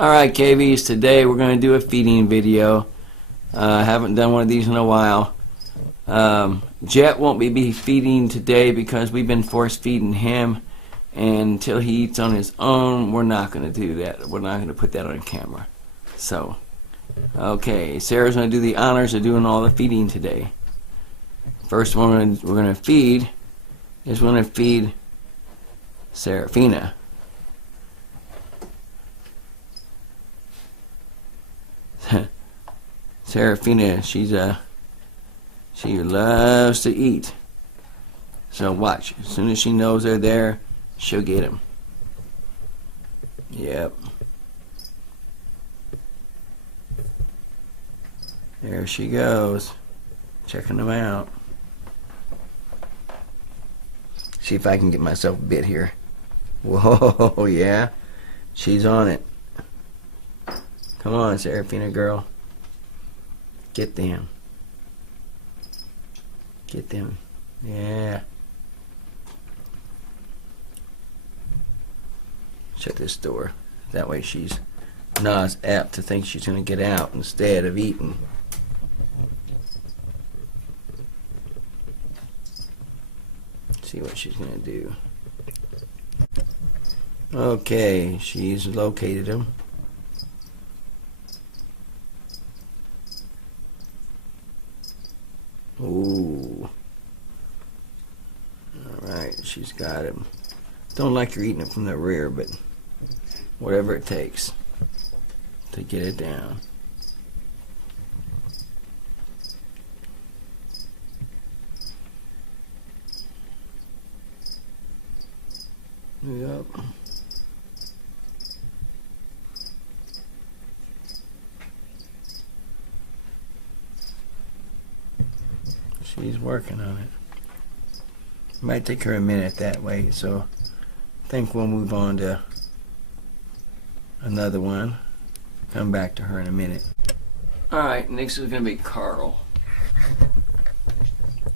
Alright, KVs, today we're going to do a feeding video. I haven't done one of these in a while. Jet won't be feeding today because we've been force feeding him, and until he eats on his own, we're not going to do that. We're not going to put that on camera. So, okay, Sarah's going to do the honors of doing all the feeding today. First one we're going to feed is we're going to feed Serafina. Serafina, she loves to eat. So watch, as soon as she knows they're there, she'll get them. Yep. There she goes, checking them out. See if I can get myself a bit here. Whoa, yeah, she's on it. Come on, Serafina girl. Get them. Get them. Yeah. Shut this door. That way she's not as apt to think she's going to get out instead of eating. See what she's going to do. Okay, she's located him. Ooh. Alright, she's got him. Don't like her eating it from the rear, but whatever it takes to get it down. Yep. She's working on it. Might take her a minute that way, so I think we'll move on to another one. Come back to her in a minute. Alright, next is going to be Carl.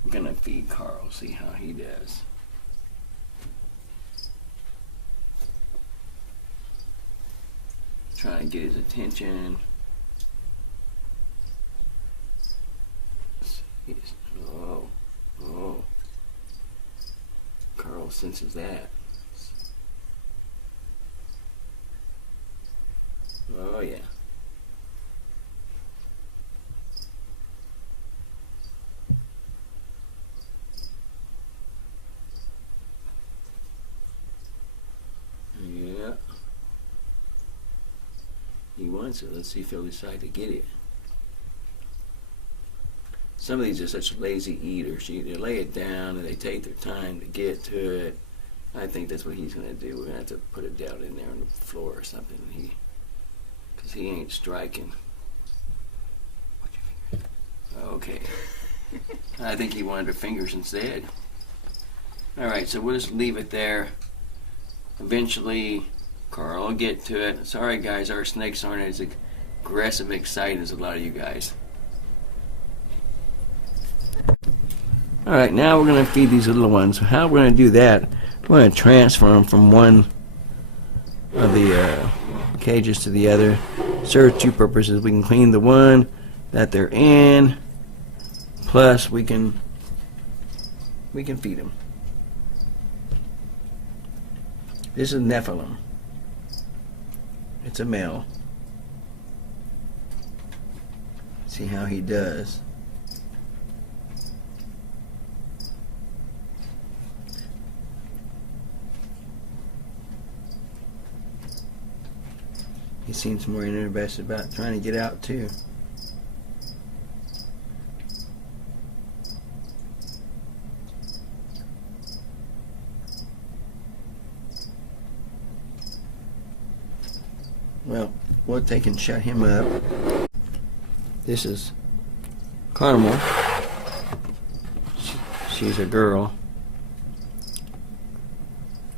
We're going to feed Carl, see how he does. Trying to get his attention. Oh. Carl senses that. Oh, yeah. Yeah. He wants it. Let's see if he'll decide to get it. Some of these are such lazy eaters. They lay it down and they take their time to get to it. I think that's what he's going to do. We're going to have to put it down in there on the floor or something. Because he ain't striking. Okay. I think he wanted her fingers instead. Alright, so we'll just leave it there. Eventually, Carl will get to it. Sorry guys, our snakes aren't as aggressive and excited as a lot of you guys. Alright, now we're going to feed these little ones. How we're going to do that, we're going to transfer them from one of the cages to the other. Serves two purposes. We can clean the one that they're in, plus we can feed them. This is Nephilim. It's a male. See how he does. He seems more interested about trying to get out too. Well, we'll take and shut him up. This is Carmel. She's a girl.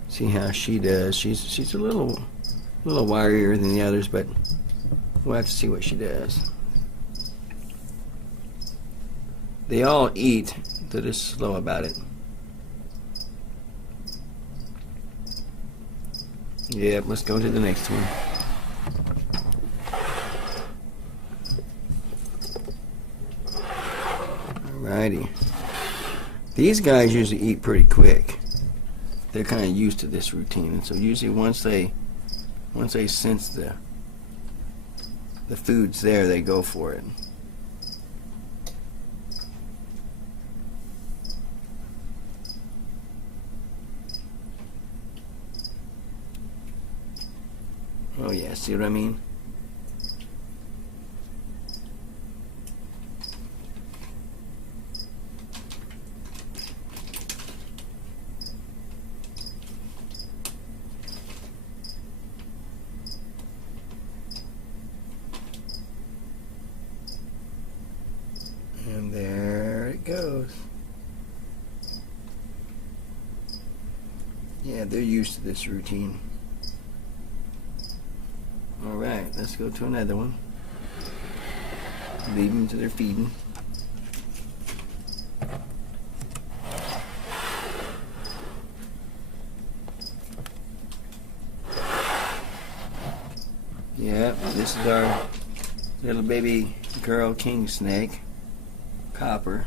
See how she does. She's a little wirier than the others, but we'll have to see what she does. They all eat, they're just slow about it. Yep, let's go to the next one. Alrighty. These guys usually eat pretty quick. They're kind of used to this routine, and so usually once they sense the food's there, they go for it. Oh yeah, see what I mean? And there it goes. Yeah, they're used to this routine. Alright, let's go to another one. Leave them to their feeding. Yep, this is our little baby girl king snake, Copper.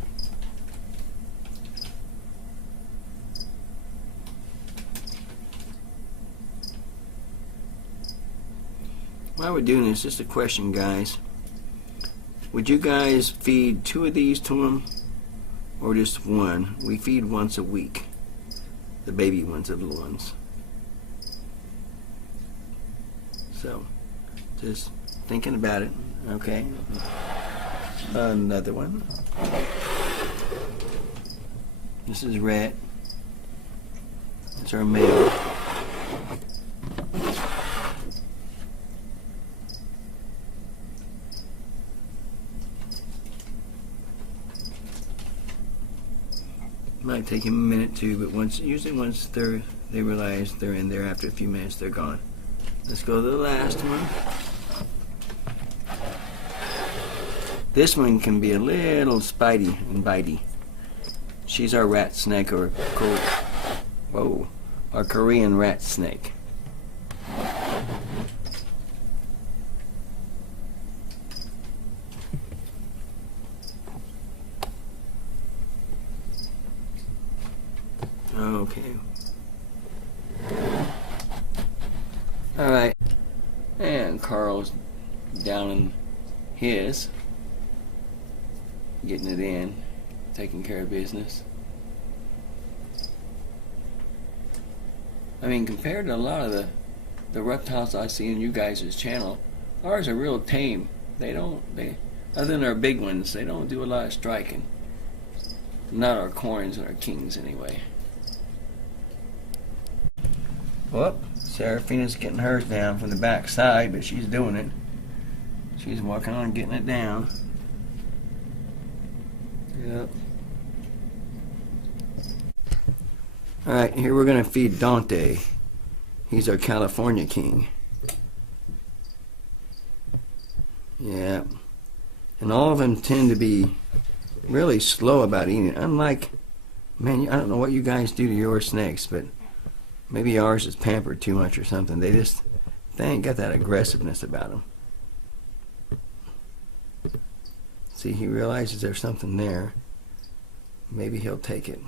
While we're doing this, just a question, guys. Would you guys feed 2 of these to them, or just 1? We feed once a week. The baby ones, the little ones. So, just thinking about it. Okay. Another one. This is Red. It's our male. Might take him a minute too, but usually once they realize they're in there, after a few minutes they're gone. Let's go to the last one. This one can be a little spidey and bitey. She's our rat snake, or our Korean rat snake. Okay. Alright. And Carl's down in his, getting it in, taking care of business. I mean, compared to a lot of the reptiles I see on you guys' channel, ours are real tame. Other than our big ones, they don't do a lot of striking. Not our corns and our kings, anyway. Well, Seraphina's getting hers down from the back side, but she's doing it. She's working on getting it down. Yep. Alright, here we're going to feed Dante. He's our California king. Yeah. And all of them tend to be really slow about eating. Unlike, man, I don't know what you guys do to your snakes, but maybe ours is pampered too much or something. They ain't got that aggressiveness about them. See, he realizes there's something there. Maybe he'll take it.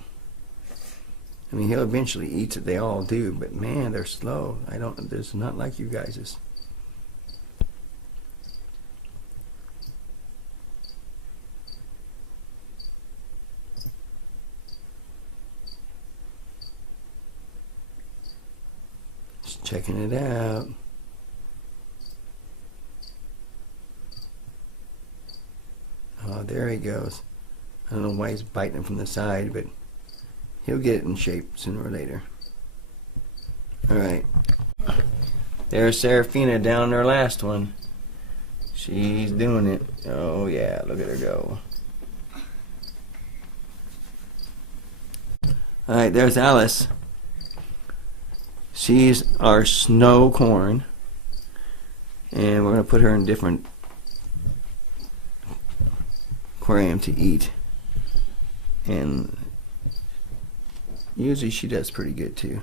I mean, he'll eventually eat it. They all do, but man, they're slow. It's not like you guys'. Just checking it out. Oh, there he goes. I don't know why he's biting him from the side, but he'll get it in shape sooner or later. Alright. There's Seraphina down her last one. She's doing it. Oh yeah, look at her go. Alright, there's Alice. She's our snow corn. And we're going to put her in different aquarium to eat. And usually she does pretty good too.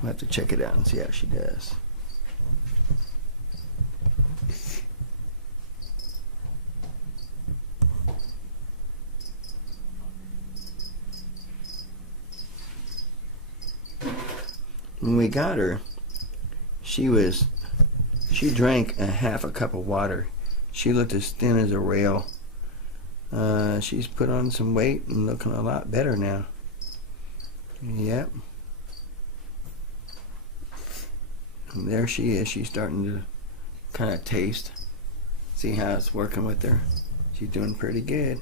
We'll have to check it out and see how she does. when we got her, she drank a half a cup of water. She looked as thin as a rail. She's put on some weight and looking a lot better now. Yep. And there she is. She's starting to kind of taste. See how it's working with her. She's doing pretty good.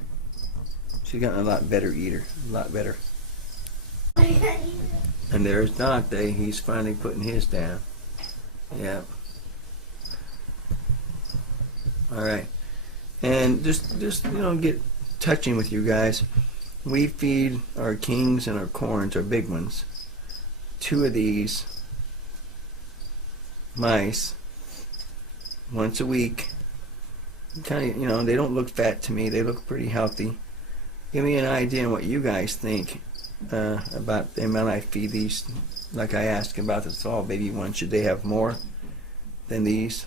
She's gotten a lot better eater. A lot better. And there's Dante. He's finally putting his down. Yep. Alright. And just get touching with you guys. We feed our kings and our corns, our big ones, 2 of these mice once a week. Kind of, they don't look fat to me. They look pretty healthy. Give me an idea on what you guys think about the amount I feed these. Like I asked about the small baby ones, should they have more than these?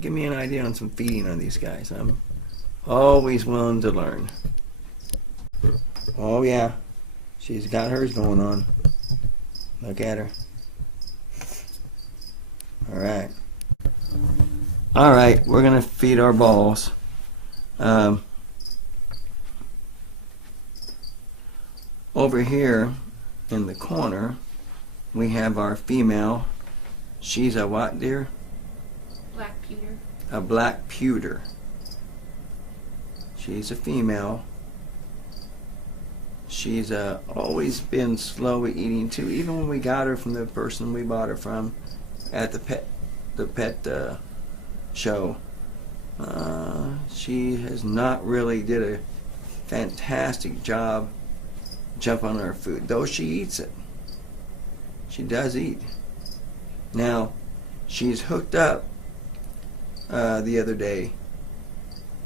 Give me an idea on some feeding on these guys. I'm always willing to learn. Oh yeah, she's got hers going on. Look at her. Alright. Alright, we're going to feed our balls. Over here in the corner, we have our female. She's a what, dear? Black pewter. A black pewter. She's a female. She's always been slow at eating too. Even when we got her from the person we bought her from at the pet show, she has not really did a fantastic job jumping on her food, though she eats it. She does eat. Now, she's hooked up the other day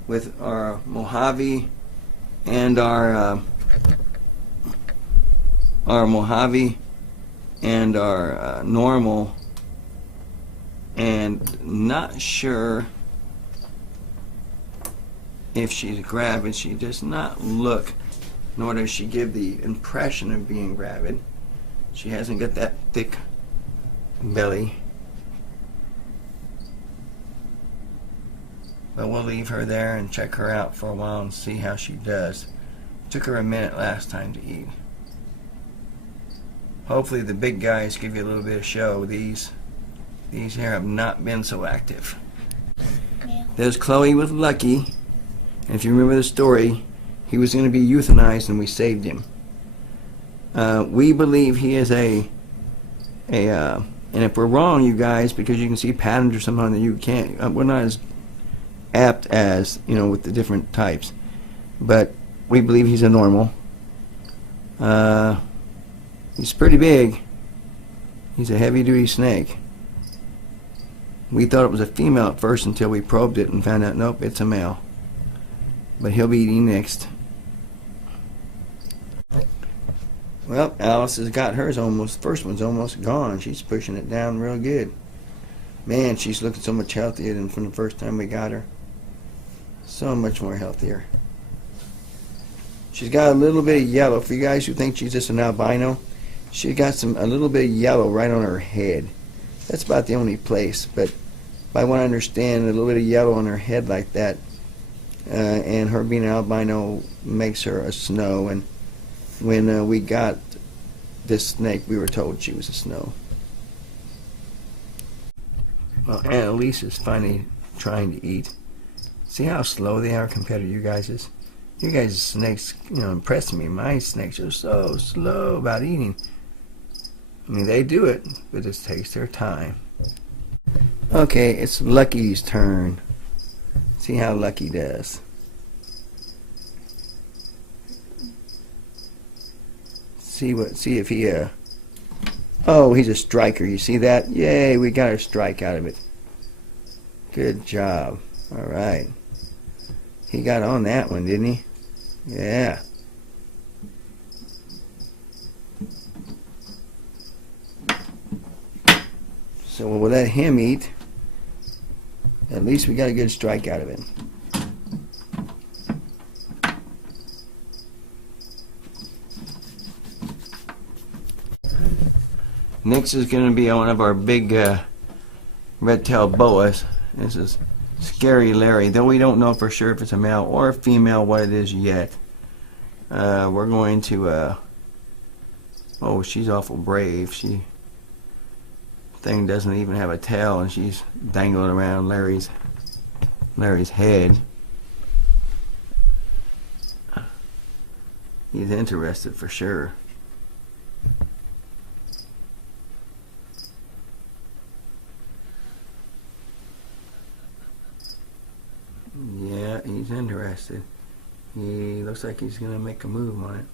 with our Mojave and our Mojave and our normal, and not sure if she's gravid. She does not look, nor does she give the impression of being gravid. She hasn't got that thick belly. But we'll leave her there and check her out for a while and see how she does. Took her a minute last time to eat. Hopefully the big guys give you a little bit of show. These here have not been so active. Yeah. There's Chloe with Lucky. And if you remember the story, he was going to be euthanized and we saved him. We believe he is and if we're wrong, you guys, because you can see patterns or something that you can't, we're not as apt as, with the different types. But we believe he's a normal. He's pretty big. He's a heavy-duty snake. We thought it was a female at first until we probed it and found out, nope, it's a male. But he'll be eating next. Well, Alice has got hers almost, first one's almost gone. She's pushing it down real good. Man, she's looking so much healthier than from the first time we got her. So much more healthier. She's got a little bit of yellow. For you guys who think she's just an albino, she got a little bit of yellow right on her head. That's about the only place. But by what I understand, a little bit of yellow on her head like that, and her being an albino makes her a snow. And when we got this snake, we were told she was a snow. Well, Annalise is finally trying to eat. See how slow they are compared to you guys'? You guys' snakes, impress me. My snakes are so slow about eating. I mean, they do it, but it takes their time. Okay, it's Lucky's turn. See how Lucky does. See if he, oh, he's a striker. You see that? Yay, we got a strike out of it. Good job. All right. He got on that one, didn't he? Yeah. So we'll let him eat. At least we got a good strike out of it. Next is going to be one of our big red-tailed boas. This is Scary Larry, though we don't know for sure if it's a male or a female what it is yet. We're going to oh, she's awful brave. She thing doesn't even have a tail, and she's dangling around Larry's head. He's interested for sure. Yeah, he's interested. He looks like he's gonna make a move on it.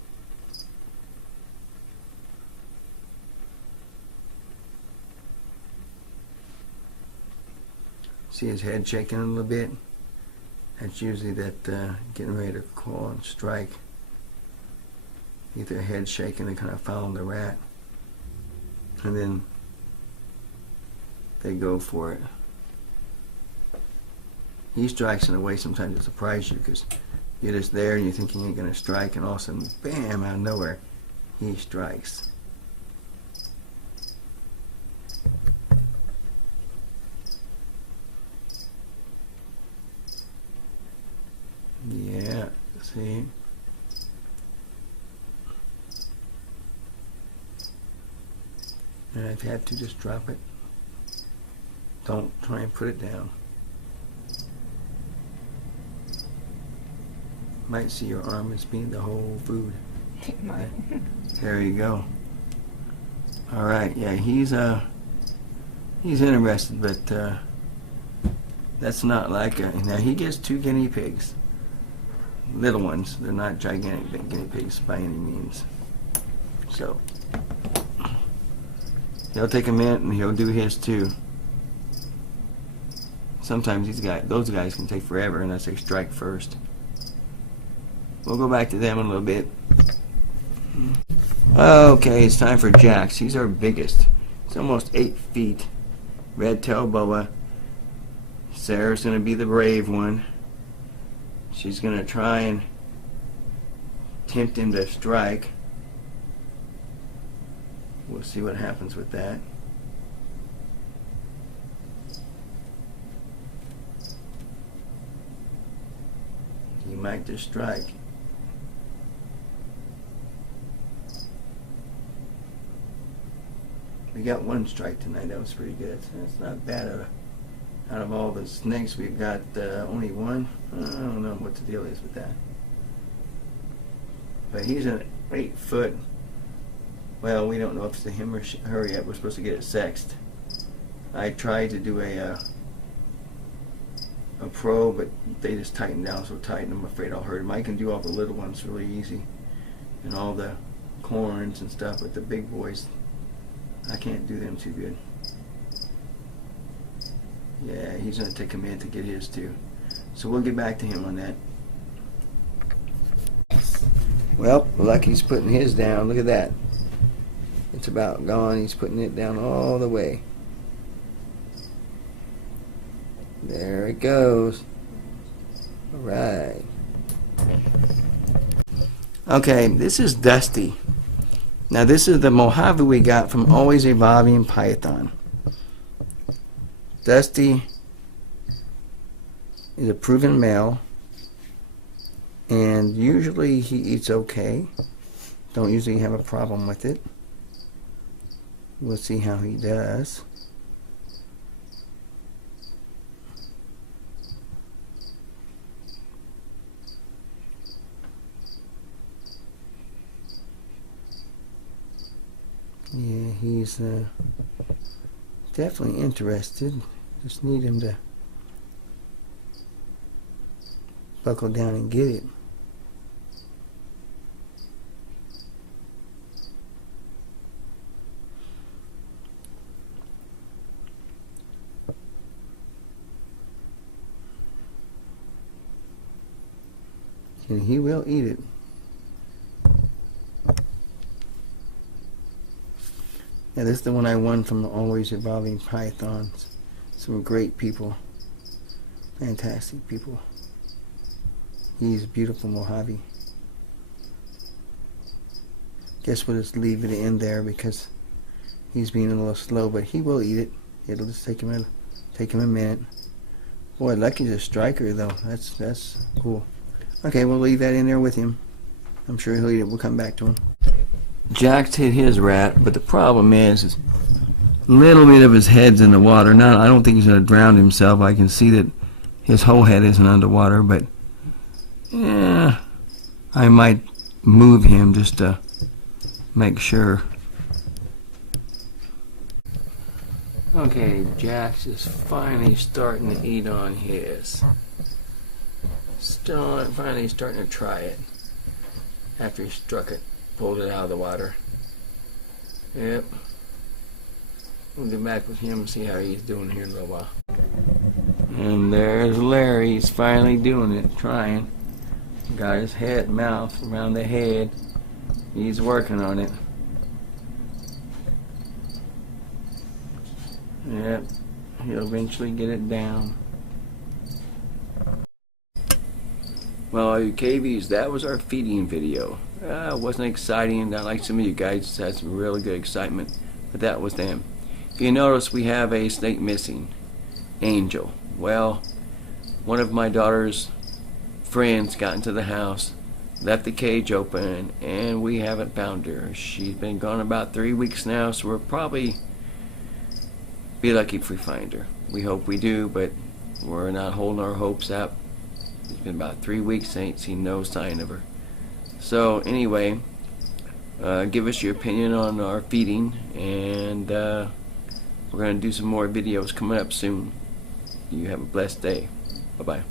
See his head shaking a little bit? That's usually that getting ready to call and strike. Get their head shaking and kind of following the rat. And then they go for it. He strikes in a way sometimes to surprise you, because you're just there and you think he ain't going to strike, and all of a sudden, bam, out of nowhere, he strikes. Yeah, see? And if you have to, just drop it. Don't try and put it down. Might see your arm as being the whole food. There you go. All right, yeah, he's interested, but that's not like a. Now he gets 2 guinea pigs, little ones. They're not gigantic guinea pigs by any means. So he'll take a minute and he'll do his too. Sometimes those guys can take forever unless they strike first. We'll go back to them in a little bit. Okay, it's time for Jax. He's our biggest. He's almost 8 feet. Red-tailed boa. Sarah's going to be the brave one. She's going to try and tempt him to strike. We'll see what happens with that. He might just strike. We got 1 strike tonight. That was pretty good. That's not bad. Out of all the snakes, we've got only 1. I don't know what the deal is with that. But he's an 8 foot. Well, we don't know if it's him or her yet. We're supposed to get it sexed. I tried to do a pro, but they just tightened down so tight, and I'm afraid I'll hurt him. I can do all the little ones really easy, and all the corns and stuff, but the big boys, I can't do them too good. Yeah, he's going to take a minute to get his too. So we'll get back to him on that. Well, Lucky's putting his down. Look at that. It's about gone. He's putting it down all the way. There it goes. All right. Okay, this is Dusty. Now this is the Mojave we got from Always Evolving Python. Dusty is a proven male, and usually he eats okay. Don't usually have a problem with it. We'll see how he does. Yeah, he's definitely interested. Just need him to buckle down and get it. And he will eat it. Yeah, this is the one I won from the Always Evolving Pythons. Some great people. Fantastic people. He's a beautiful Mojave. Guess we'll just leave it in there because He's being a little slow, but he will eat it. It'll just take him a minute. Boy, Lucky's a striker though. That's cool. Okay, we'll leave that in there with him. I'm sure he'll eat it. We'll come back to him. Jack's hit his rat, but the problem is a little bit of his head's in the water. Now, I don't think he's going to drown himself. I can see that his whole head isn't underwater, but yeah, I might move him just to make sure. Okay, Jack's is finally starting to eat on his. Finally starting to try it after he struck it, pulled it out of the water. Yep. We'll get back with him and see how he's doing here in a little while. And there's Larry. He's finally doing it, trying. Got his mouth around the head. He's working on it. Yep. He'll eventually get it down. Well, all you KVs, that was our feeding video. It wasn't exciting, not like some of you guys had some really good excitement, but that was them. If you notice, we have a snake missing, Angel. Well, one of my daughter's friends got into the house, left the cage open, and we haven't found her. She's been gone about 3 weeks now, so we'll probably be lucky if we find her. We hope we do, but we're not holding our hopes up. It's been about 3 weeks, ain't seen no sign of her. So anyway, give us your opinion on our feeding, and we're going to do some more videos coming up soon. You have a blessed day. Bye-bye.